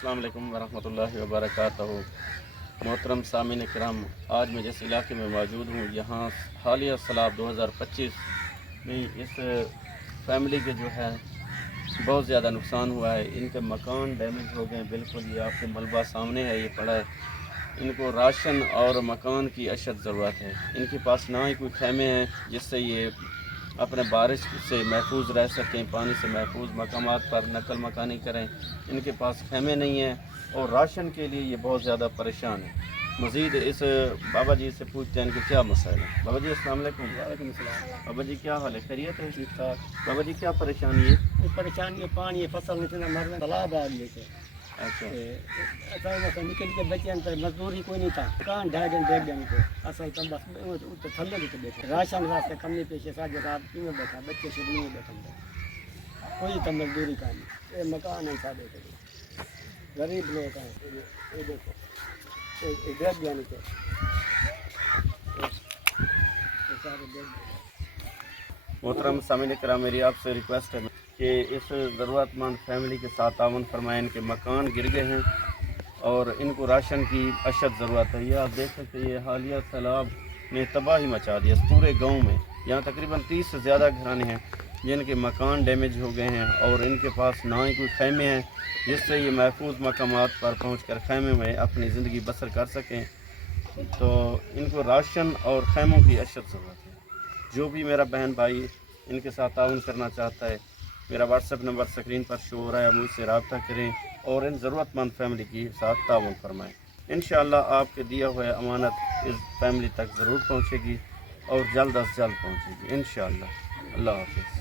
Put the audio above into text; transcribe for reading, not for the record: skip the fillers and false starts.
अस्सलाम वालेकुम वरहमतुल्लाहि वबरकातुहू। मोहतरम सामीन करम, आज मैं जिस इलाके में मौजूद हूँ यहाँ हालिया सैलाब 2025 में इस फैमिली के जो है बहुत ज़्यादा नुकसान हुआ है। इनके मकान डैमेज हो गए बिल्कुल। ये आपके मलबा सामने है, ये पड़ा है। इनको राशन और मकान की अशद ज़रूरत है। इनके पास ना ही कोई खैमे हैं जिससे ये अपने बारिश से महफूज रह सकें, पानी से महफूज मकामात पर नकल मकानी करें। इनके पास खैमे नहीं हैं और राशन के लिए ये बहुत ज़्यादा परेशान है। मज़ीद इस बाबा जी से पूछते हैं इनके क्या मसाइल हैं। बाबा जी अस्सलाम वालेकुम। वालेकुम सलाम। बाबा जी क्या हाल है, खैरियत है? ठीक ठाक। बाबा जी क्या परेशानी है? परेशानी पानी फसल नहीं मरने तालाब आ गए थे। अच्छा असां निके निके बच्चे तो मजदूरी कोई नहीं था। कान ढाई दिन डेढ़ दिन को असल तो बस तो थल्ले भी बैठे राशन वास्ते कमी पेशे साजे साहब की में बैठा बच्चे शुरू में बैठे कोई तो मजदूरी का नहीं। ये मकान है सादे के गरीब लोग हैं। ये देखो ये डेढ़ दिन के सारे डेढ़। मोहतरम सामीन करम, मेरी आपसे रिक्वेस्ट है कि इस ज़रूरतमंद फैमिली के साथ तावन फरमाएं। इनके मकान गिर गए हैं और इनको राशन की अशद ज़रूरत है। ये आप देख सकते हैं, ये हालिया सैलाब ने तबाही मचा दिया इस पूरे गांव में। यहाँ तकरीबन 30 से ज़्यादा घराने हैं जिनके मकान डैमेज हो गए हैं और इनके पास ना ही कोई खैमे हैं जिससे ये महफूज मकामात पर पहुँच कर खैमे में अपनी ज़िंदगी बसर कर सकें। तो इनको राशन और खैमों की अशद ज़रूरत है। जो भी मेरा बहन भाई इनके साथ ताउन करना चाहता है, मेरा व्हाट्सएप नंबर स्क्रीन पर शो हो रहा है, मुझसे रब्ता करें और इन ज़रूरतमंद फैमिली के साथ ताउन फरमाएँ। इंशाअल्लाह आपके दिया हुआ अमानत इस फैमिली तक ज़रूर पहुँचेगी और जल्द अज जल्द पहुँचेगी इंशाअल्लाह। अल्लाह हाफ़िज़।